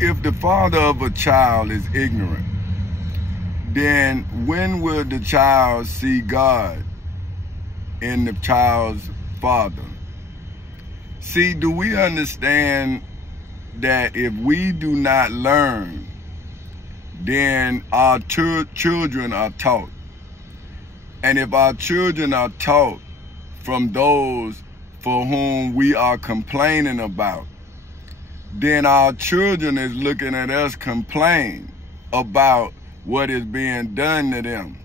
if the father of a child is ignorant, then when will the child see God in the child's father? See, do we understand that if we do not learn, then our children are taught? And if our children are taught from those for whom we are complaining about, then our children is looking at us complain about what is being done to them.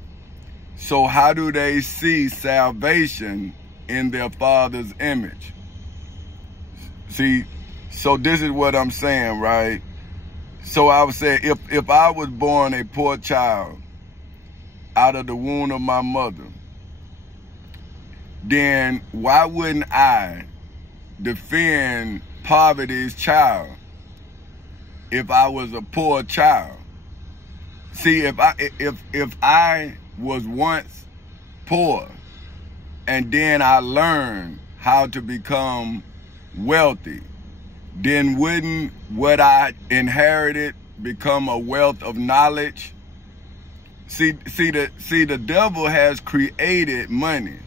So how do they see salvation in their father's image? See, so this is what I'm saying, right? So I would say if I was born a poor child out of the womb of my mother, then why wouldn't I defend poverty's child if I was a poor child? See, if I was once poor and then I learned how to become wealthy, then wouldn't what I inherited become a wealth of knowledge? See, the devil has created money,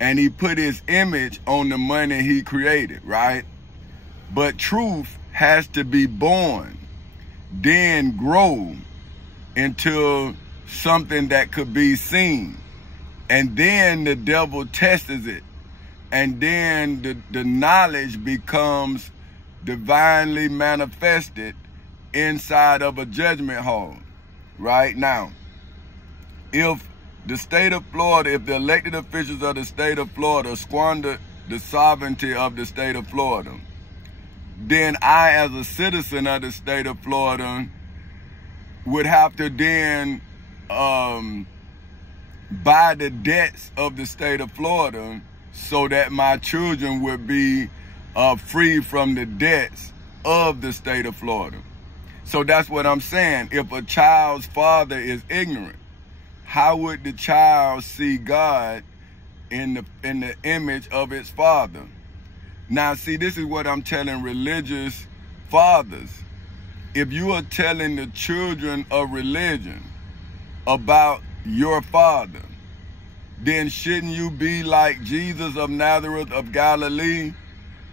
and he put his image on the money he created, right? But truth has to be born, then grow into something that could be seen. And then the devil tests it. And then the knowledge becomes divinely manifested inside of a judgment hall. Right now, if the state of Florida, if the elected officials of the state of Florida squander the sovereignty of the state of Florida, then I, as a citizen of the state of Florida, would have to then buy the debts of the state of Florida so that my children would be free from the debts of the state of Florida. So that's what I'm saying. If a child's father is ignorant, how would the child see God in the image of its father? Now, see, this is what I'm telling religious fathers. If you are telling the children of religion about your father, then shouldn't you be like Jesus of Nazareth of Galilee,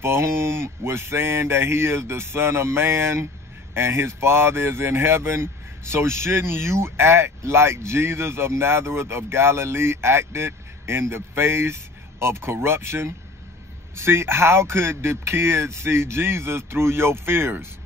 for whom was saying that he is the Son of Man and his Father is in heaven? So shouldn't you act like Jesus of Nazareth of Galilee acted in the face of corruption? See, how could the kids see Jesus through your fears?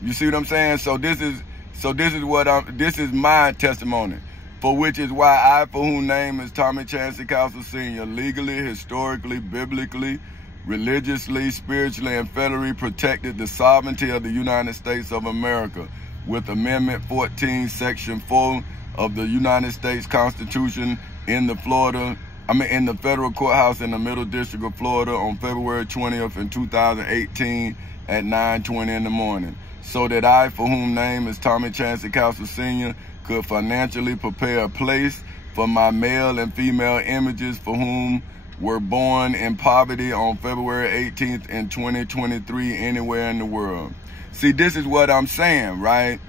You see what I'm saying? So this is my testimony, for which is why I, for whom name is Tommy Chancey Castle Sr., legally, historically, biblically, religiously, spiritually, and federally protected the sovereignty of the United States of America with Amendment 14, Section 4 of the United States Constitution in the federal courthouse in the Middle District of Florida on February 20th in 2018 at 9:20 in the morning, so that I, for whom name is Tommy Chancey Castle Sr., could financially prepare a place for my male and female images for whom were born in poverty on February 18th in 2023 anywhere in the world. See, this is what I'm saying, right?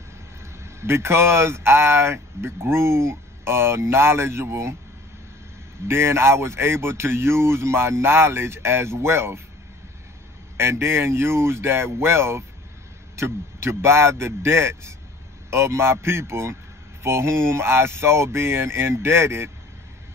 Because I grew knowledgeable, then I was able to use my knowledge as wealth, and then use that wealth to buy the debts of my people for whom I saw being indebted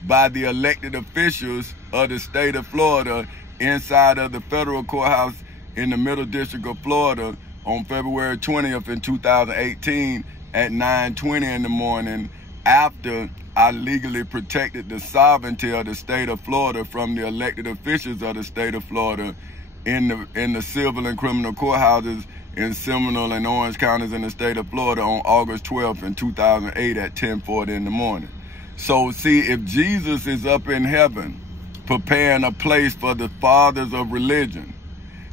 by the elected officials of the state of Florida inside of the federal courthouse in the Middle District of Florida on February 20th in 2018 at 9:20 in the morning, after I legally protected the sovereignty of the state of Florida from the elected officials of the state of Florida in the civil and criminal courthouses in Seminole and Orange counties in the state of Florida on August 12th in 2008 at 10:40 in the morning. So see, if Jesus is up in heaven preparing a place for the fathers of religion,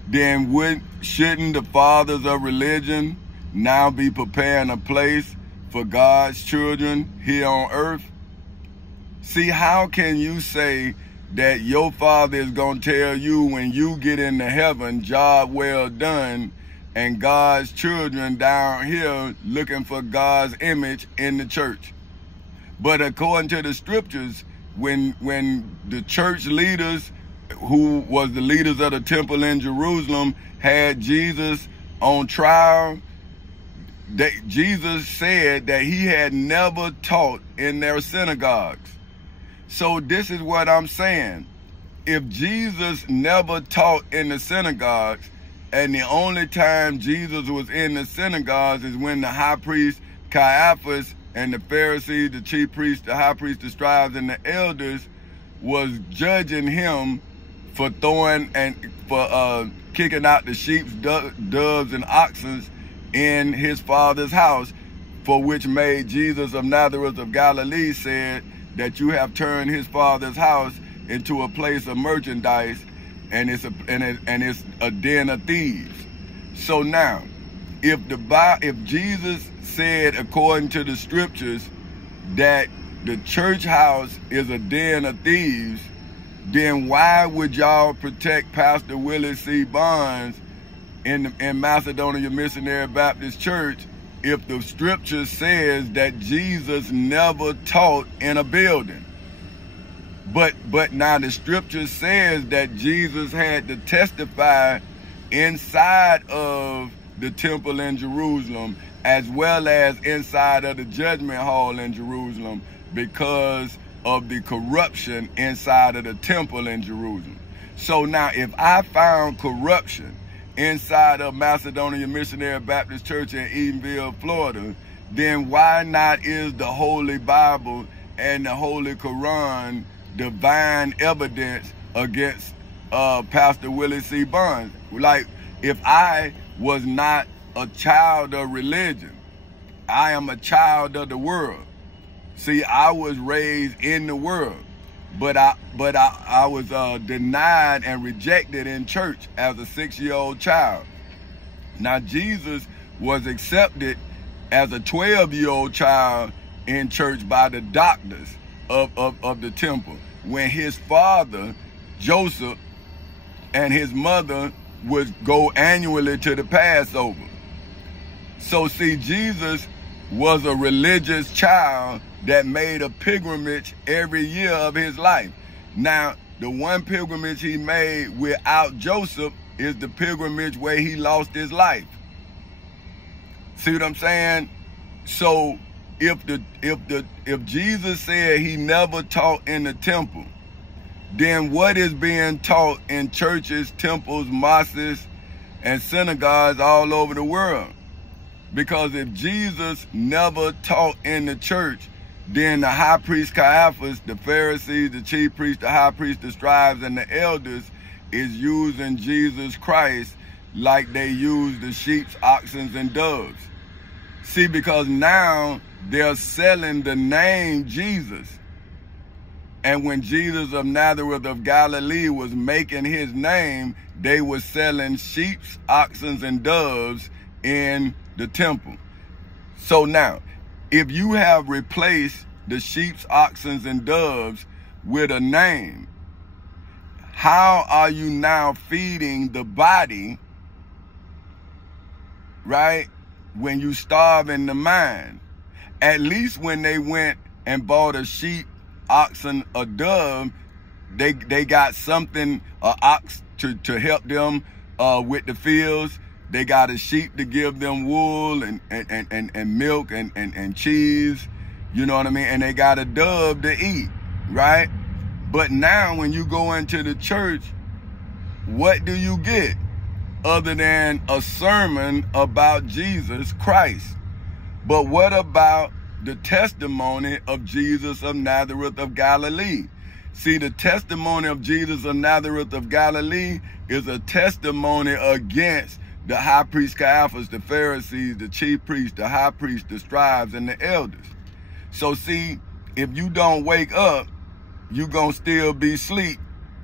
then shouldn't the fathers of religion now be preparing a place for God's children here on earth? See, how can you say that your father is going to tell you when you get into heaven, job well done, and God's children down here looking for God's image in the church. But according to the scriptures, when the church leaders, who was the leaders of the temple in Jerusalem, had Jesus on trial, Jesus said that he had never taught in their synagogues. So this is what I'm saying. If Jesus never taught in the synagogues, and the only time Jesus was in the synagogues is when the high priest Caiaphas and the Pharisees, the chief priests, the high priests, the scribes, and the elders was judging him for kicking out the sheep, doves, and oxen in his father's house, for which made Jesus of Nazareth of Galilee said that you have turned his father's house into a place of merchandise, and it's a den of thieves. So now, if Jesus said, according to the scriptures, that the church house is a den of thieves, then why would y'all protect Pastor Willie C. Barnes in Macedonia Missionary Baptist Church if the scripture says that Jesus never taught in a building? But now the scripture says that Jesus had to testify inside of the temple in Jerusalem, as well as inside of the judgment hall in Jerusalem, because of the corruption inside of the temple in Jerusalem. So now if I found corruption inside of Macedonia Missionary Baptist Church in Edenville, Florida, then why not is the Holy Bible and the Holy Quran divine evidence against Pastor Willie C. Barnes? Like, if I was not a child of religion, I am a child of the world. See, I was raised in the world, but I was denied and rejected in church as a 6-year-old child. Now, Jesus was accepted as a 12-year-old child in church by the doctors of the temple, when his father, Joseph, and his mother would go annually to the Passover. So see, Jesus was a religious child that made a pilgrimage every year of his life. Now, the one pilgrimage he made without Joseph is the pilgrimage where he lost his life. See what I'm saying? So if Jesus said he never taught in the temple, then what is being taught in churches, temples, mosques, and synagogues all over the world? Because if Jesus never taught in the church, then the high priest Caiaphas, the Pharisees, the chief priests, the high priests, the scribes, and the elders is using Jesus Christ like they use the sheep, oxen, and doves. See, because now they're selling the name Jesus. And when Jesus of Nazareth of Galilee was making his name, they were selling sheep, oxen, and doves in the temple. So now, if you have replaced the sheep, oxen, and doves with a name, how are you now feeding the body, right, when you starve in the mind? At least when they went and bought a sheep, oxen, a dove, they got something, an ox to help them with the fields. They got a sheep to give them wool and milk and cheese, you know what I mean? And they got a dove to eat, right? But now when you go into the church, what do you get other than a sermon about Jesus Christ? But what about the testimony of Jesus of Nazareth of Galilee? See, the testimony of Jesus of Nazareth of Galilee is a testimony against the high priest Caiaphas, the Pharisees, the chief priests, the high priests, the scribes, and the elders. So see, if you don't wake up, you're going to still be asleep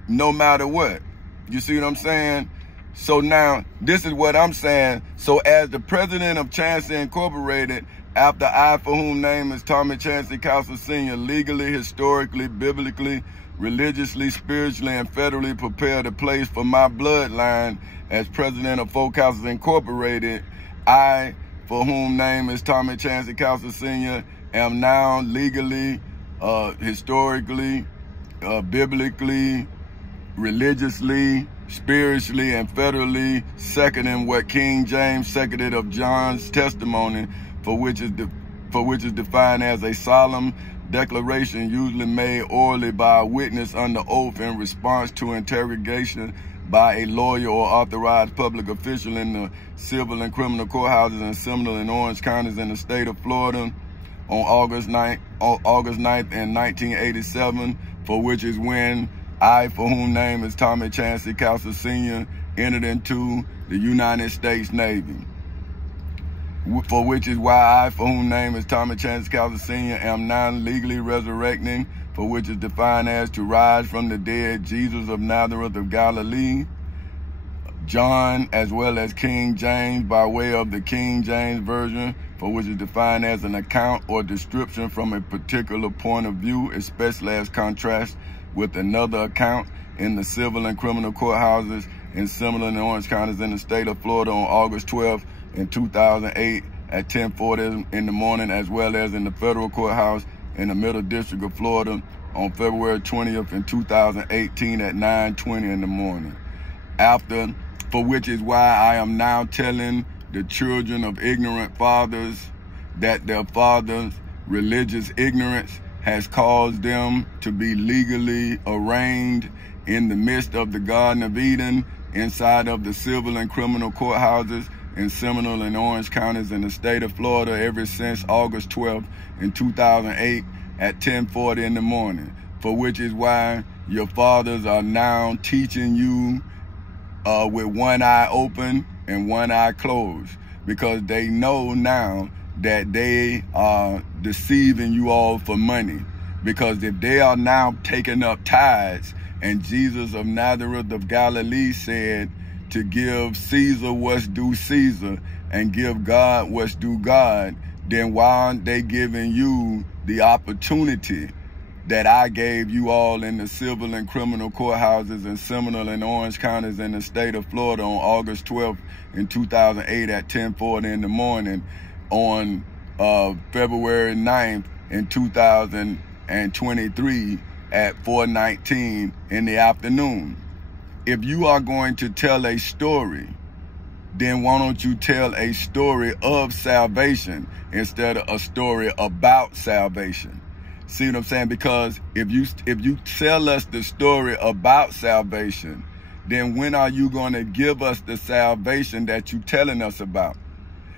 no matter what. You see what I'm saying? So now, this is what I'm saying. So as the president of Chancellor Incorporated, after I, for whom name is Tommy Chancellor Castle Sr., legally, historically, biblically, religiously, spiritually, and federally prepare the place for my bloodline as president of Folk Houses Incorporated, I, for whom name is Tommy Chancey Cowser Sr., am now legally, historically, biblically, religiously, spiritually, and federally seconding what King James seconded of John's testimony, for which is defined as a solemn declaration usually made orally by a witness under oath in response to interrogation by a lawyer or authorized public official in the civil and criminal courthouses in Seminole and Orange counties in the state of Florida on August 9th in 1987, for which is when I, for whom name is Tommy Chancey Cowser Sr., entered into the United States Navy. For which is why I, for whom name is Tommy Chancey Cowser Sr., am now legally resurrecting, for which is defined as to rise from the dead, Jesus of Nazareth of Galilee, John, as well as King James by way of the King James Version, for which is defined as an account or description from a particular point of view, especially as contrast with another account in the civil and criminal courthouses in Seminole and Orange counties in the state of Florida on August 12th in 2008 at 10:40 in the morning, as well as in the federal courthouse in the Middle District of Florida on February 20th in 2018 at 9:20 in the morning. For which is why I am now telling the children of ignorant fathers that their fathers' religious ignorance has caused them to be legally arraigned in the midst of the Garden of Eden, inside of the civil and criminal courthouses in Seminole and Orange counties in the state of Florida ever since August 12th in 2008 at 10:40 in the morning. For which is why your fathers are now teaching you with one eye open and one eye closed, because they know now that they are deceiving you all for money. Because if they are now taking up tithes, and Jesus of Nazareth of Galilee said to give Caesar what's due Caesar and give God what's due God, then why aren't they giving you the opportunity that I gave you all in the civil and criminal courthouses in Seminole and Orange counties in the state of Florida on August 12th in 2008 at 10:40 in the morning, on February 9th in 2023 at 4:19 in the afternoon? If you are going to tell a story, then why don't you tell a story of salvation instead of a story about salvation? See what I'm saying? Because if you tell us the story about salvation, then when are you going to give us the salvation that you're telling us about?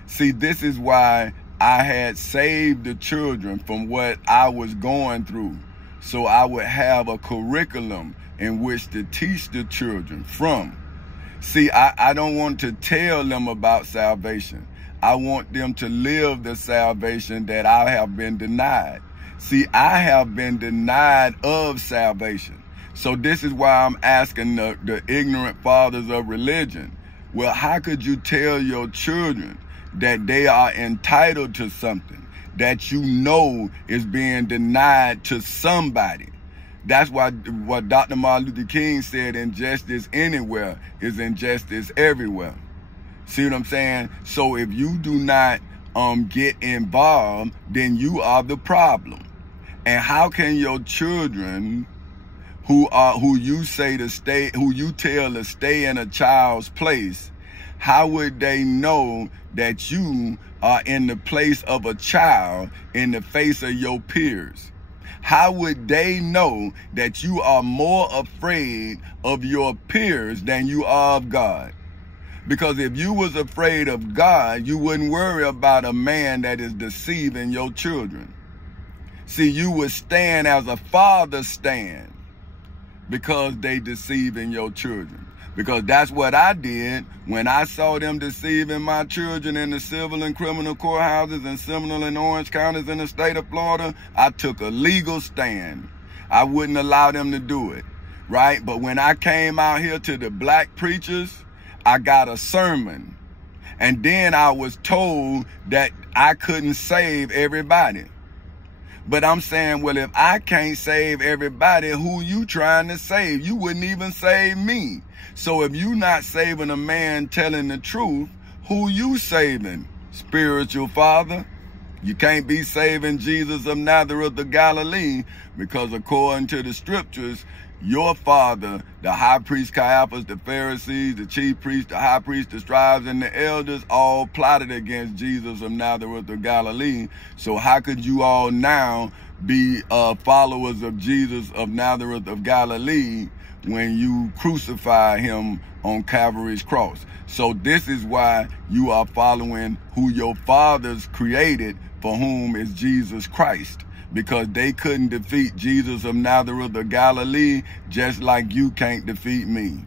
See, this is why I had saved the children from what I was going through, so I would have a curriculum in which to teach the children from. See, I don't want to tell them about salvation. I want them to live the salvation that I have been denied. See, I have been denied of salvation. So this is why I'm asking the ignorant fathers of religion, well, how could you tell your children that they are entitled to something that you know is being denied to somebody? That's why what Dr. Martin Luther King said, injustice anywhere is injustice everywhere. See what I'm saying? So if you do not get involved, then you are the problem. And how can your children who you tell to stay in a child's place, how would they know that you are in the place of a child in the face of your peers? How would they know that you are more afraid of your peers than you are of God? Because if you was afraid of God, you wouldn't worry about a man that is deceiving your children. See, you would stand as a father stand because they deceiving your children. Because that's what I did when I saw them deceiving my children in the civil and criminal courthouses in Seminole and Orange counties in the state of Florida. I took a legal stand. I wouldn't allow them to do it, right? But when I came out here to the black preachers, I got a sermon. And then I was told that I couldn't save everybody. But I'm saying, well, if I can't save everybody, who you trying to save? You wouldn't even save me. So if you not saving a man telling the truth, who you saving? Spiritual father? You can't be saving Jesus of Nazareth of Galilee, because according to the scriptures, your father, the high priest Caiaphas, the Pharisees, the chief priest, the high priest, the scribes, and the elders all plotted against Jesus of Nazareth of Galilee. So how could you all now be followers of Jesus of Nazareth of Galilee when you crucify him on Calvary's cross? So this is why you are following who your fathers created, for whom is Jesus Christ. Because they couldn't defeat Jesus of Nazareth of Galilee, just like you can't defeat me.